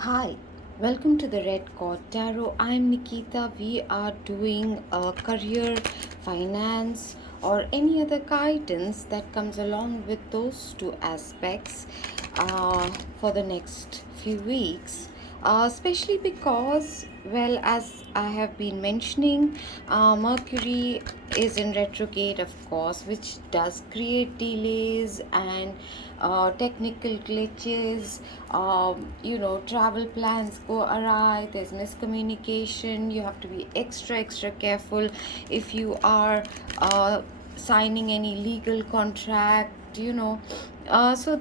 Hi, welcome to the Red Cord Tarot. I'm Nikita. We are doing a career, finance, or any other guidance that comes along with those two aspects for the next few weeks. Especially because, well, as I have been mentioning, Mercury is in retrograde, of course, which does create delays and technical glitches. Travel plans go awry, there's miscommunication. You have to be extra careful if you are signing any legal contract. So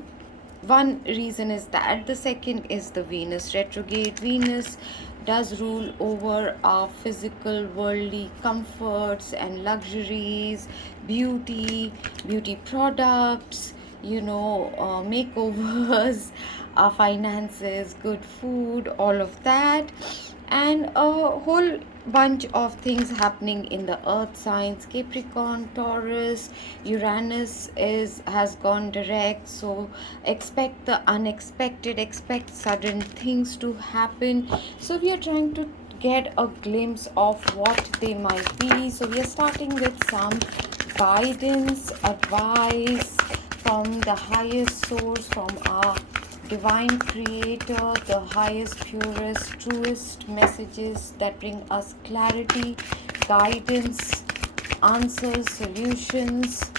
one reason is that. The second is the Venus retrograde. Venus does rule over our physical worldly comforts and luxuries, beauty products, makeovers, our finances, good food, all of that, and a whole bunch of things happening in the earth signs. Capricorn, Taurus, Uranus is has gone direct, so expect the unexpected, expect sudden things to happen. So we are trying to get a glimpse of what they might be. So we are starting with some guidance, advice from the highest source, from our divine creator, the highest, purest, truest messages that bring us clarity, guidance, answers, solutions.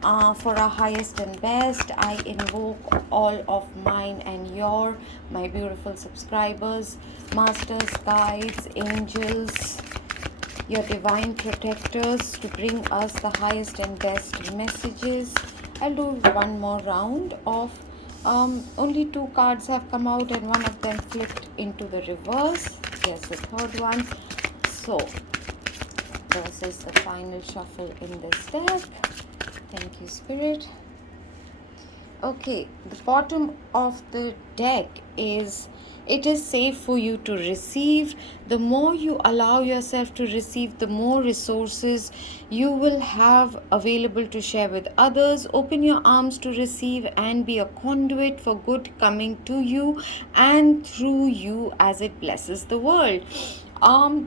For our highest and best, I invoke all of mine and my beautiful subscribers, masters, guides, angels, your divine protectors, to bring us the highest and best messages. I'll do one more round of only two cards have come out and one of them flipped into the reverse. Yes, the third one. So this is the final shuffle in this deck. Thank you, Spirit. Okay, the bottom of the deck is, it is safe for you to receive. The more you allow yourself to receive, the more resources you will have available to share with others. Open your arms to receive and be a conduit for good coming to you and through you as it blesses the world.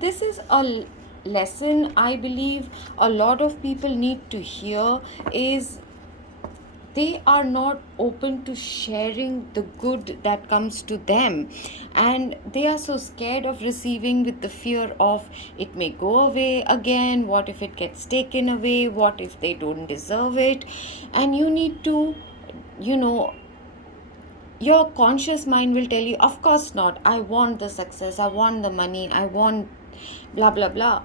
This is a lesson I believe a lot of people need to hear. Is they are not open to sharing the good that comes to them, and they are so scared of receiving, with the fear of it may go away again. What if it gets taken away? What if they don't deserve it? And you need to, you know your conscious mind will tell you, of course not, I want the success, I want the money, I want blah blah blah.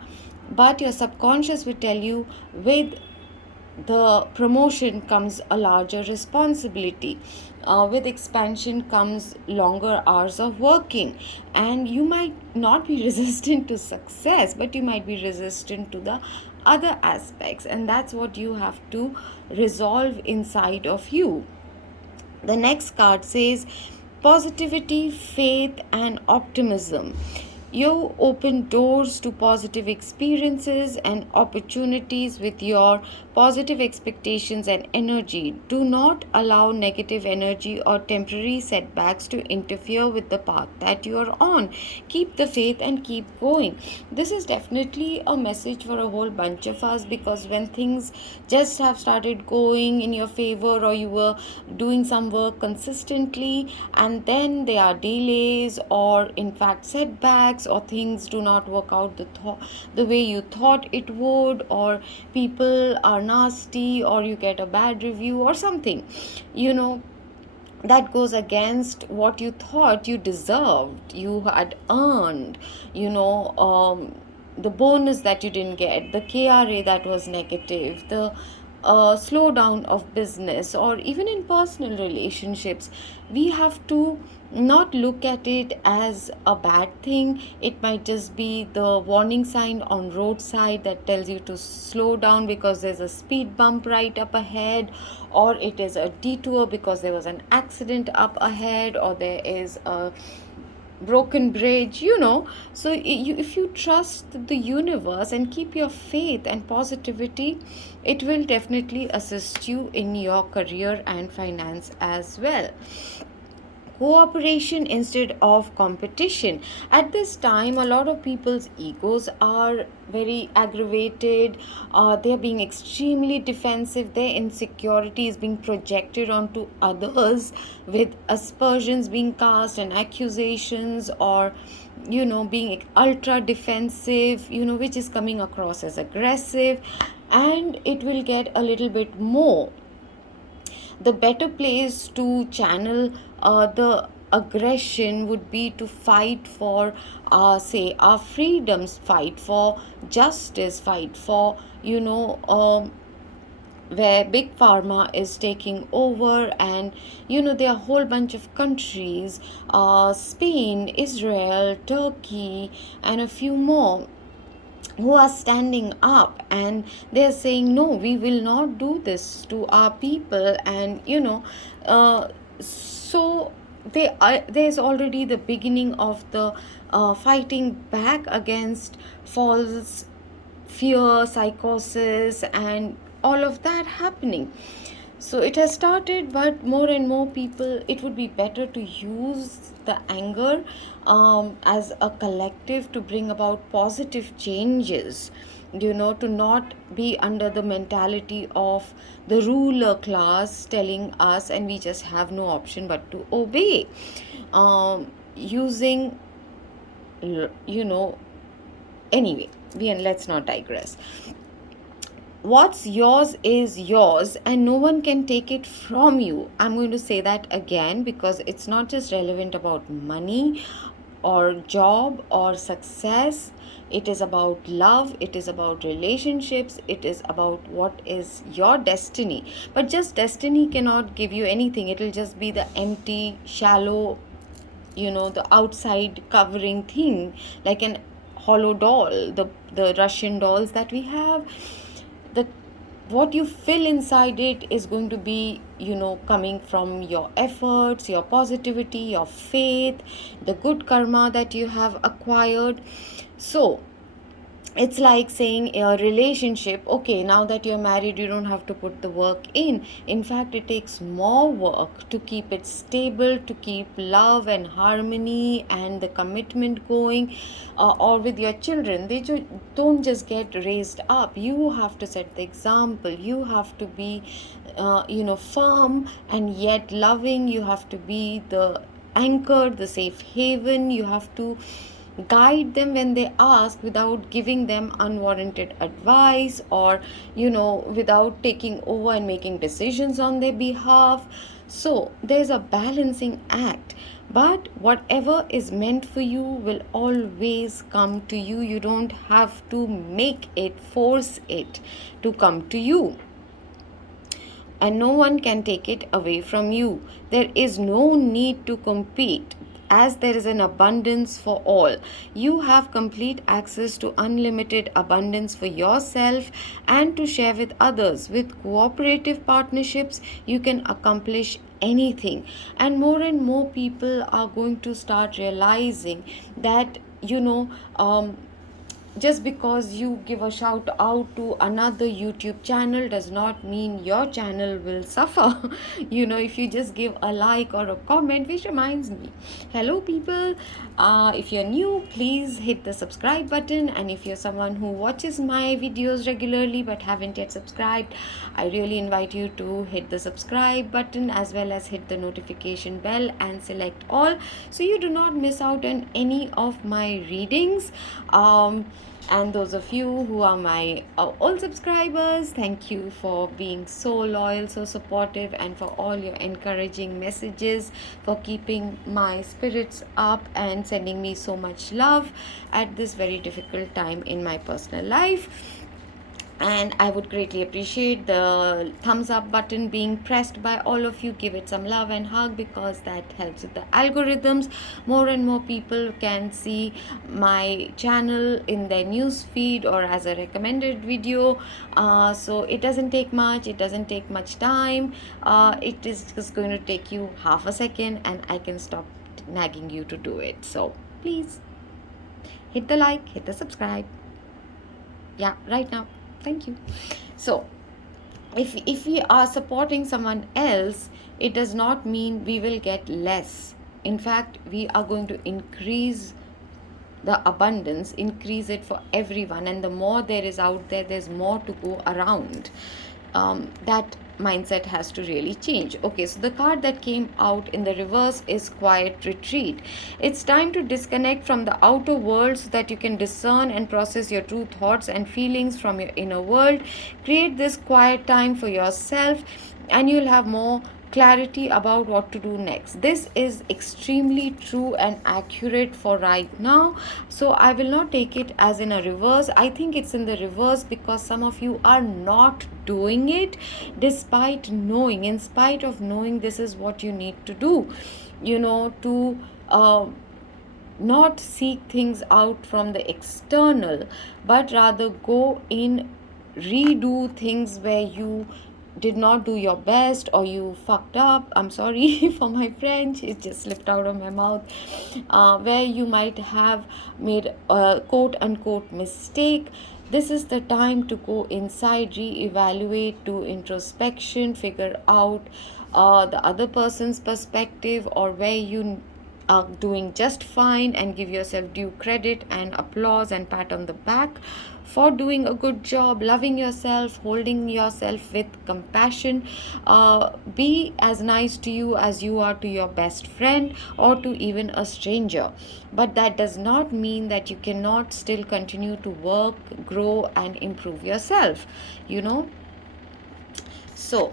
But your subconscious will tell you, with the promotion comes a larger responsibility. With expansion comes longer hours of working, and you might not be resistant to success, but you might be resistant to the other aspects, and that's what you have to resolve inside of you. The next card says positivity, faith, and optimism. You open doors to positive experiences and opportunities with your positive expectations and energy. Do not allow negative energy or temporary setbacks to interfere with the path that you are on. Keep the faith and keep going. This is definitely a message for a whole bunch of us, because when things just have started going in your favor, or you were doing some work consistently, and then there are delays or in fact setbacks, or things do not work out the way you thought it would, or people are nasty, or you get a bad review or something, you know that goes against what you thought you deserved, you had earned, the bonus that you didn't get, the KRA that was negative, the slowdown of business, or even in personal relationships. We have to not look at it as a bad thing. It might just be the warning sign on roadside that tells you to slow down because there's a speed bump right up ahead, or it is a detour because there was an accident up ahead, or there is a broken bridge. So if you trust the universe and keep your faith and positivity, it will definitely assist you in your career and finance as well. cooperation instead of competition. At this time, a lot of people's egos are very aggravated. They're being extremely defensive. Their insecurity is being projected onto others, with aspersions being cast and accusations, or being ultra defensive, which is coming across as aggressive. And it will get a little bit more. The better place to channel the aggression would be to fight for, say, our freedoms, fight for justice, fight for, where big pharma is taking over. And there are a whole bunch of countries, Spain, Israel, Turkey, and a few more, who are standing up, and they are saying, no, we will not do this to our people. And so there's already the beginning of the fighting back against false fear, psychosis, and all of that happening. So it has started, but more and more people, it would be better to use the anger as a collective to bring about positive changes, to not be under the mentality of the ruler class telling us, and we just have no option but to obey. Using, anyway, let's not digress. What's yours is yours, and no one can take it from you. I'm going to say that again, because it's not just relevant about money or job or success. It is about love, it is about relationships, it is about what is your destiny. But just destiny cannot give you anything. It will just be the empty, shallow, the outside covering thing, like an hollow doll, the Russian dolls that we have. The what you fill inside it is going to be, coming from your efforts, your positivity, your faith, the good karma that you have acquired. So it's like saying a relationship, okay, now that you're married, you don't have to put the work in fact, it takes more work to keep it stable, to keep love and harmony and the commitment going. Or with your children, they don't just get raised up. You have to set the example. You have to be firm and yet loving. You have to be the anchor, the safe haven. You have to guide them when they ask, without giving them unwarranted advice, or without taking over and making decisions on their behalf. So there's a balancing act. But whatever is meant for you will always come to you. You don't have to make it, force it to come to you, and no one can take it away from you. There is no need to compete, as there is an abundance for all. You have complete access to unlimited abundance for yourself and to share with others. With cooperative partnerships, you can accomplish anything. And more people are going to start realizing that, just because you give a shout out to another YouTube channel does not mean your channel will suffer. If you just give a like or a comment. Which reminds me, hello people, if you're new, please hit the subscribe button. And if you're someone who watches my videos regularly but haven't yet subscribed, I really invite you to hit the subscribe button, as well as hit the notification bell and select all, so you do not miss out on any of my readings. And those of you who are my old subscribers, thank you for being so loyal, so supportive, and for all your encouraging messages, for keeping my spirits up and sending me so much love at this very difficult time in my personal life. And I would greatly appreciate the thumbs up button being pressed by all of you. Give it some love and hug, because that helps with the algorithms. More and more people can see my channel in their news feed or as a recommended video. So it doesn't take much, it doesn't take much time. It is just going to take you half a second, and I can stop nagging you to do it. So please hit the like, hit the subscribe. Yeah, right now. Thank you. So if we are supporting someone else, it does not mean we will get less. In fact, we are going to increase the abundance, increase it for everyone, and the more there is out there, there's more to go around. That mindset has to really change. Okay, so the card that came out in the reverse is quiet retreat. It's time to disconnect from the outer world so that you can discern and process your true thoughts and feelings from your inner world. Create this quiet time for yourself, and you'll have more clarity about what to do next. This is extremely true and accurate for right now. So I will not take it as in a reverse. I think it's in the reverse because some of you are not doing it despite knowing, in spite of knowing this is what you need to do, to not seek things out from the external, but rather go in, redo things where you did not do your best or you fucked up. I'm sorry for my French, it just slipped out of my mouth. Where you might have made a quote unquote mistake. This is the time to go inside, re-evaluate, do introspection, figure out the other person's perspective, or where you are doing just fine, and give yourself due credit and applause and pat on the back for doing a good job, loving yourself, holding yourself with compassion. Be as nice to you as you are to your best friend or to even a stranger. But that does not mean that you cannot still continue to work, grow, and improve yourself, So,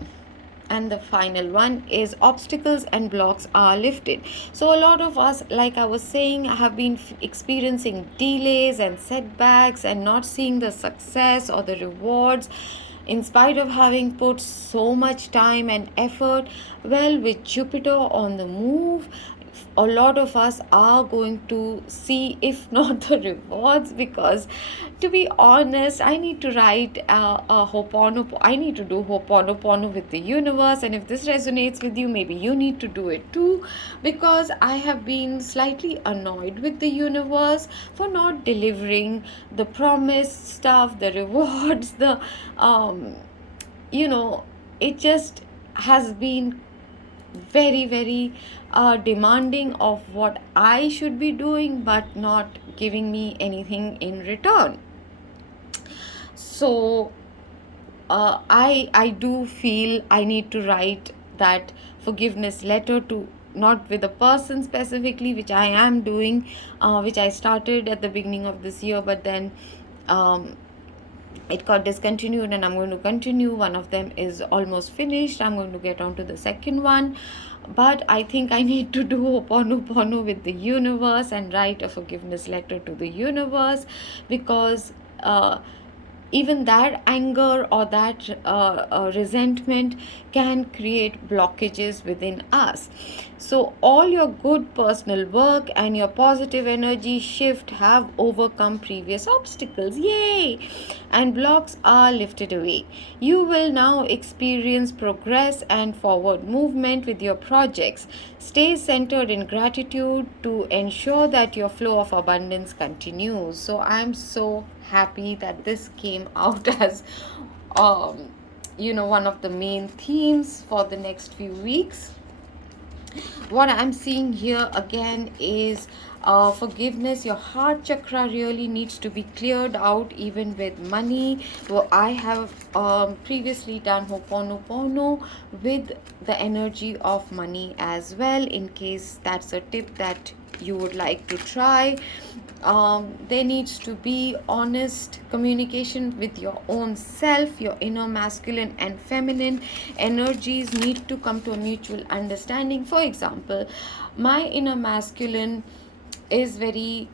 and the final one is obstacles and blocks are lifted. So a lot of us, like I was saying, have been experiencing delays and setbacks and not seeing the success or the rewards in spite of having put so much time and effort. Well, with Jupiter on the move, a lot of us are going to see, if not the rewards, because to be honest, I need to write a Ho'oponopono. I need to do Ho'oponopono with the universe, and if this resonates with you, maybe you need to do it too, because I have been slightly annoyed with the universe for not delivering the promised stuff, the rewards, the it just has been very, very demanding of what I should be doing, but not giving me anything in return. So I do feel I need to write that forgiveness letter to, not with a person specifically, which I am doing, which I started at the beginning of this year, but then it got discontinued, and I'm going to continue. One of them is almost finished. I'm going to get on to the second one, but I think I need to do Ho'oponopono with the universe and write a forgiveness letter to the universe, because even that anger or that resentment can create blockages within us. So all your good personal work and your positive energy shift have overcome previous obstacles. Yay! And blocks are lifted away. You will now experience progress and forward movement with your projects. Stay centered in gratitude to ensure that your flow of abundance continues. So I'm so happy that this came out as one of the main themes for the next few weeks. What I'm seeing here again is forgiveness. Your heart chakra really needs to be cleared out, even with money. Well, I have previously done Ho'oponopono with the energy of money as well, in case that's a tip that you would like to try. There needs to be honest communication with your own self. Your inner masculine and feminine energies need to come to a mutual understanding. For example, my inner masculine is very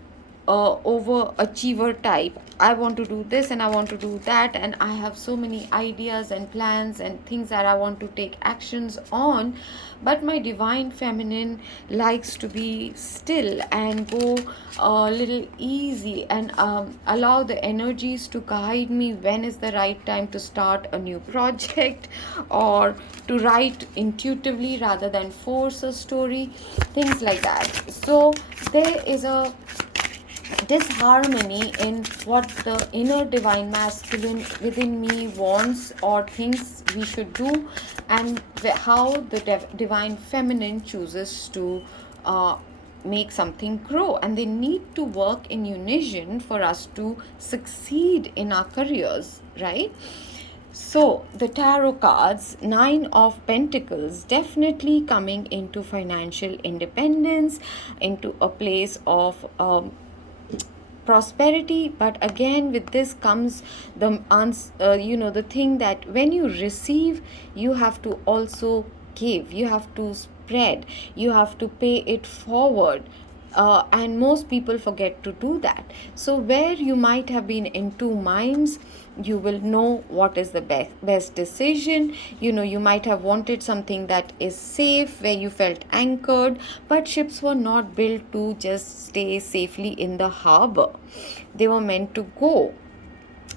overachiever type. I want to do this and I want to do that, and I have so many ideas and plans and things that I want to take actions on. But my divine feminine likes to be still and go a little easy and allow the energies to guide me when is the right time to start a new project, or to write intuitively rather than force a story, things like that. So there is a disharmony in what the inner divine masculine within me wants or thinks we should do, and how the divine feminine chooses to make something grow, and they need to work in unison for us to succeed in our careers, right? So the tarot cards, Nine of Pentacles, definitely coming into financial independence, into a place of prosperity. But again, with this comes the the thing that when you receive, you have to also give, you have to spread, you have to pay it forward. And most people forget to do that. So where you might have been in two minds, you will know what is the best decision. You might have wanted something that is safe, where you felt anchored, but ships were not built to just stay safely in the harbor. They were meant to go.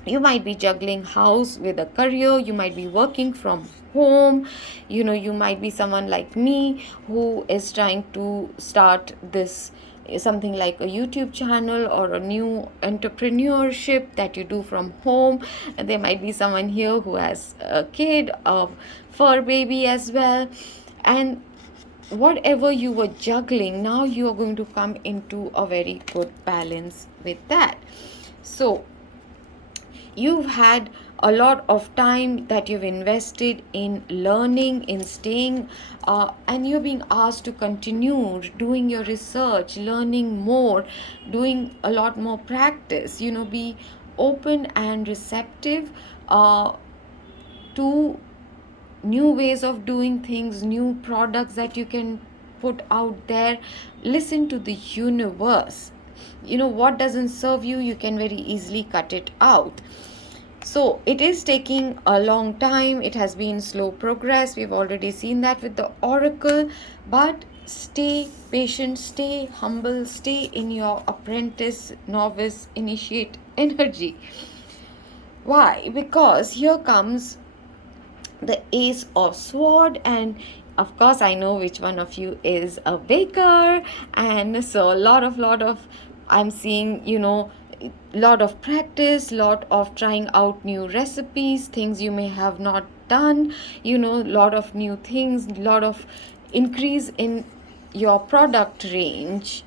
You might be juggling house with a career, you might be working from home, you might be someone like me who is trying to start this something like a YouTube channel or a new entrepreneurship that you do from home. And there might be someone here who has a kid, a fur baby as well. And whatever you were juggling, now you are going to come into a very good balance with that. So you've had a lot of time that you've invested in learning, in staying, and you're being asked to continue doing your research, learning more, doing a lot more practice. Be open and receptive to new ways of doing things, new products that you can put out there. Listen to the universe. What doesn't serve you, you can very easily cut it out. So it is taking a long time. It has been slow progress. We've already seen that with the oracle. But stay patient, stay humble, stay in your apprentice, novice, initiate energy. Why? Because here comes the Ace of Sword, and of course I know which one of you is a baker. And so a lot of I'm seeing, lot of practice, lot of trying out new recipes, things you may have not done, lot of new things, lot of increase in your product range.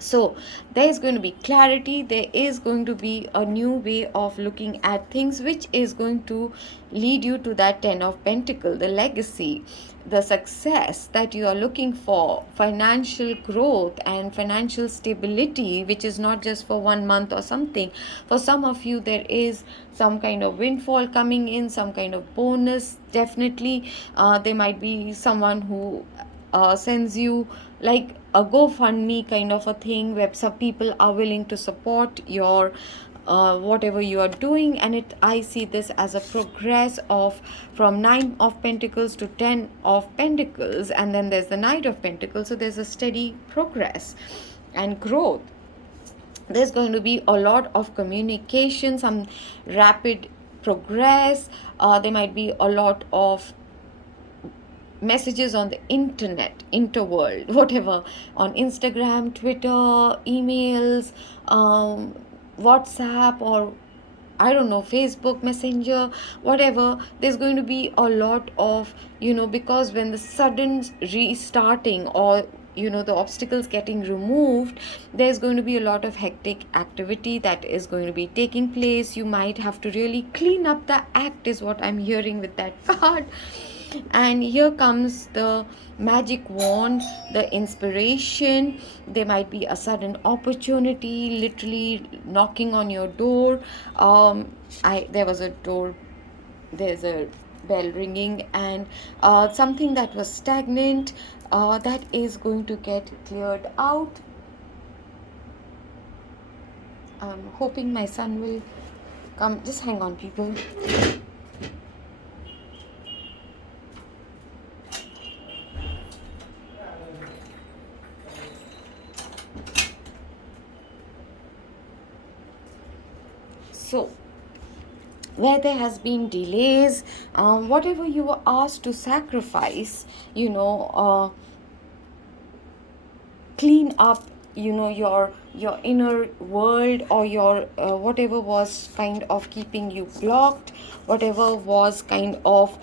So there is going to be clarity, there is going to be a new way of looking at things, which is going to lead you to that Ten of Pentacles, the legacy, the success that you are looking for, financial growth and financial stability, which is not just for 1 month or something. For some of you, there is some kind of windfall coming in, some kind of bonus. Definitely there might be someone who sends you like a GoFundMe kind of a thing, where some people are willing to support your whatever you are doing. And I see this as a progress of from 9 of Pentacles to 10 of Pentacles, and then there's the Knight of Pentacles. So there's a steady progress and growth. There's going to be a lot of communication, some rapid progress. There might be a lot of messages on the interworld, whatever, on Instagram, Twitter, emails, WhatsApp, or I don't know, Facebook Messenger, whatever. There's going to be a lot of, because when the sudden restarting, or the obstacles getting removed, there's going to be a lot of hectic activity that is going to be taking place. You might have to really clean up the act, is what I'm hearing with that card. And here comes the magic wand, the inspiration. There might be a sudden opportunity literally knocking on your door. There's a bell ringing, and something that was stagnant, that is going to get cleared out. I'm hoping my son will come. Just hang on, people. So where there has been delays, whatever you were asked to sacrifice, clean up, your inner world, or your whatever was kind of keeping you blocked, whatever was kind of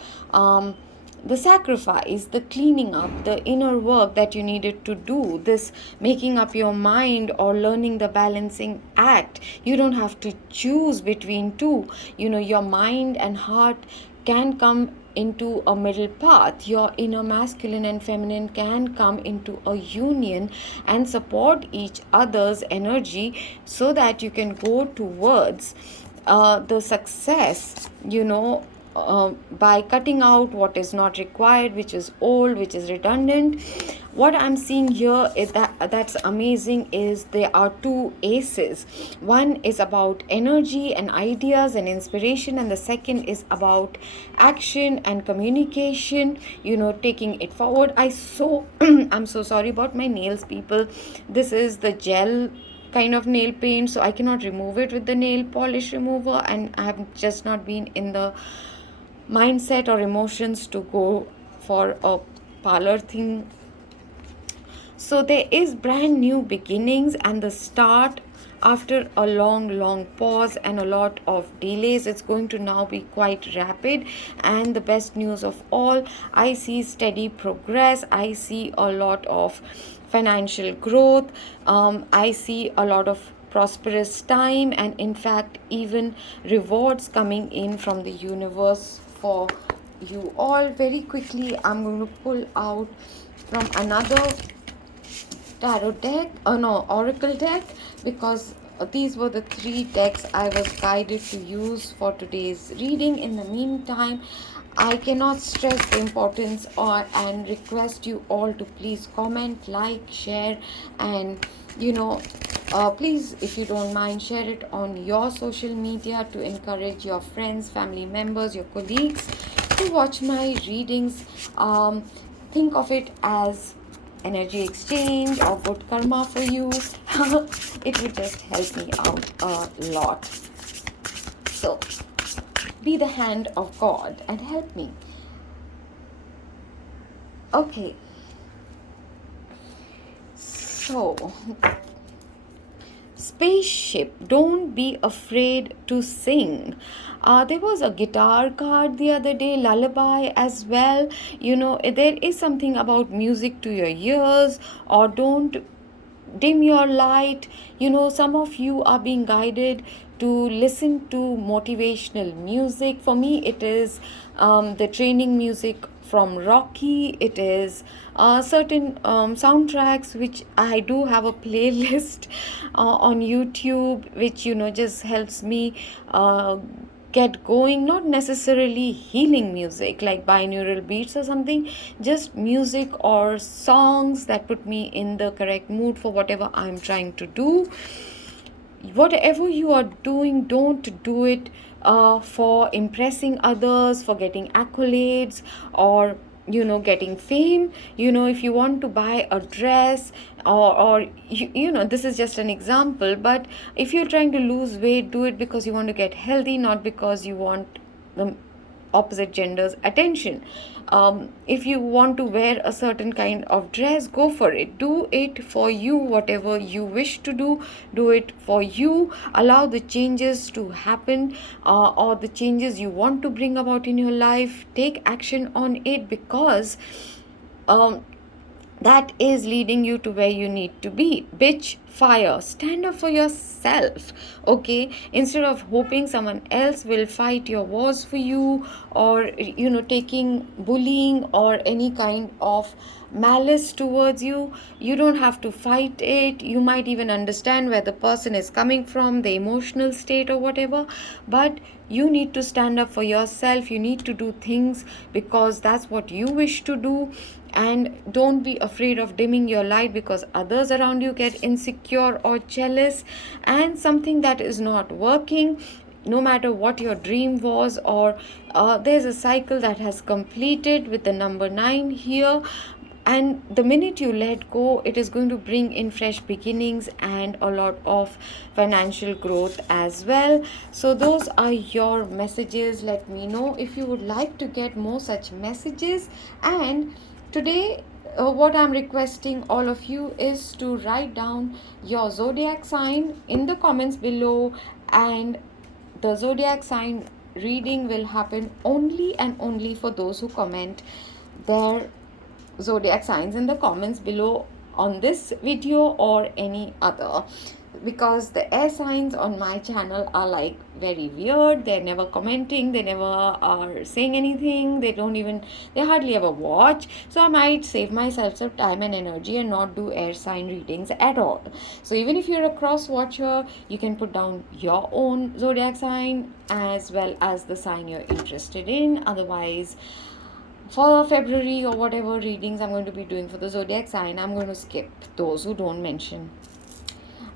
the sacrifice, the cleaning up, the inner work that you needed to do, this making up your mind or learning the balancing act. You don't have to choose between two. Your mind and heart can come into a middle path. Your inner masculine and feminine can come into a union and support each other's energy so that you can go towards the success, by cutting out what is not required, which is old, which is redundant. What I'm seeing here is that's amazing is there are two aces. One is about energy and ideas and inspiration, and the second is about action and communication, taking it forward. I'm so sorry about my nails, people. This is the gel kind of nail paint, so I cannot remove it with the nail polish remover, and I have just not been in the mindset or emotions to go for a parlor thing. So there is brand new beginnings and the start after a long pause and a lot of delays. It's going to now be quite rapid, and the best news of all, I see steady progress. I see a lot of financial growth. I see a lot of prosperous time, and in fact even rewards coming in from the universe for you all. Very quickly, I'm going to pull out from another tarot deck, oracle deck, because these were the three decks I was guided to use for today's reading. In the meantime, I cannot stress the importance and request you all to please comment, like, share, and please, if you don't mind, share it on your social media to encourage your friends, family members, your colleagues to watch my readings. Think of it as energy exchange or good karma for you. It would just help me out a lot. So be the hand of God and help me. Okay, so spaceship, don't be afraid to sing. There was a guitar card the other day, lullaby as well. There is something about music to your ears, or don't dim your light. Some of you are being guided to listen to motivational music. For me, it is the training music from Rocky. It is certain soundtracks which I do have a playlist on YouTube, which just helps me get going. Not necessarily healing music like binaural beats or something, just music or songs that put me in the correct mood for whatever I'm trying to do. Whatever you are doing, don't do it for impressing others, for getting accolades, or getting fame. If you want to buy a dress, or this is just an example, but if you're trying to lose weight, do it because you want to get healthy, not because you want the opposite gender's attention. If you want to wear a certain kind of dress, go for it. Do it for you. Whatever you wish to do it for you. Allow the changes to happen, or the changes you want to bring about in your life. Take action on it, because that is leading you to where you need to be. Bitch, fire, stand up for yourself. Okay, instead of hoping someone else will fight your wars for you, or taking bullying or any kind of malice towards you, you don't have to fight it. You might even understand where the person is coming from, the emotional state or whatever, but you need to stand up for yourself. You need to do things because that's what you wish to do. And don't be afraid of dimming your light because others around you get insecure or jealous, and something that is not working, no matter what your dream was, or there's a cycle that has completed with the number 9 here. And the minute you let go, it is going to bring in fresh beginnings and a lot of financial growth as well. So those are your messages. Let me know if you would like to get more such messages. And today, what I'm requesting all of you is to write down your zodiac sign in the comments below, and the zodiac sign reading will happen only and only for those who comment their zodiac signs in the comments below on this video or any other, because the air signs on my channel are like very weird. They're never commenting, they never are saying anything, they hardly ever watch. So I might save myself some time and energy and not do air sign readings at all. So even if you're a cross watcher, you can put down your own zodiac sign as well as the sign you're interested in. Otherwise, for February or whatever readings I'm going to be doing for the zodiac sign, I'm going to skip those who don't mention.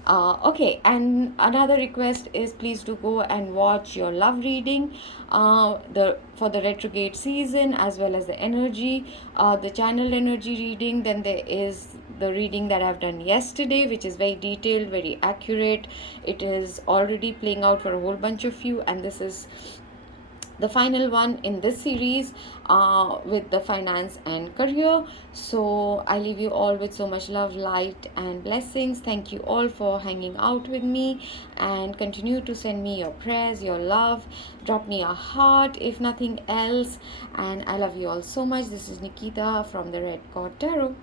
Okay, and another request is please do go and watch your love reading for the retrograde season as well as the energy, the channel energy reading. Then there is the reading that I've done yesterday, which is very detailed, very accurate. It is already playing out for a whole bunch of you, and this is the final one in this series with the finance and career. So I leave you all with so much love, light and blessings. Thank you all for hanging out with me, and continue to send me your prayers, your love. Drop me a heart if nothing else, and I love you all so much. This is Nikita from the Red God Tarot.